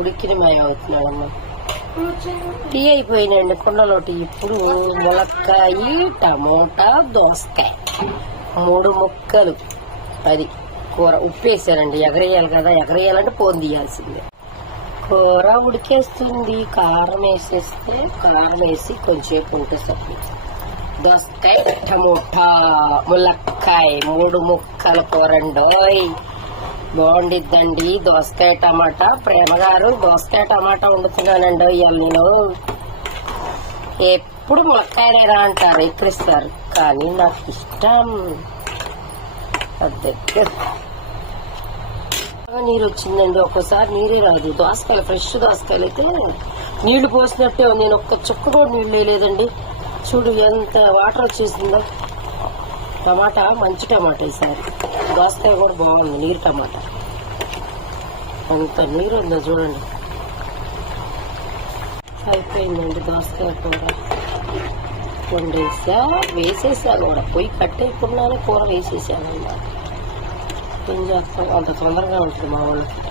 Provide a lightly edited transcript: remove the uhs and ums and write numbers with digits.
ఉడికిన మాయ అవుతున్నాడమ్మా. టీ అయిపోయినండి కుండలో టీ. ఇప్పుడు ములక్కాయ, టమోటా, దోసకాయ 3 ముక్కలు. అది కూర ఉప్పేసానండి. ఎగరేయాలి కదా, ఎగరేయాలంటే పోన్ తీయాల్సిందే. కూర ఉడికేస్తుంది. కారం వేసేస్తే కారం వేసి కొంచెంసేపు ఉంటేసరికి దోసకాయ, టమోటా, ములక్కాయ 3 ముక్కల కూరండోయ్. బాగుండిద్దండి. దోసకాయ టమాటా. ప్రేమ గారు దోసకాయ టమాటా వండుతున్నానండి ఇవాళ నేను. ఎప్పుడు ములక్కాయలేరా అంటారు, ఎక్కిరిస్తారు, కానీ నాకు ఇష్టం. అదే నీరు వచ్చిందండి. ఒక్కోసారి నీరే రాదు. దోసకాయలు ఫ్రెష్ దోసకాయలు అయితే నీళ్లు పోసినట్టే ఉంది. నేను ఒక్క చుక్క కూడా నీళ్ళు వేయలేదండి. చూడు ఎంత వాటర్ వచ్చేసిందో. టమాటా మంచి టమాటా ఈసారి. దోసకాయ కూడా బాగుంది. నీరు టమాటా అంత నీరు ఉందో చూడండి. అయిపోయిందండి దోసకాయ కూర వండేసా. వేసేసాను కూడా. పొయ్యి కట్టేసుకున్నాను, కూర వేసేసాను అన్నమాట. ఏం చేస్తాం, అంత తొందరగా ఉంటుంది మా వాళ్ళకి.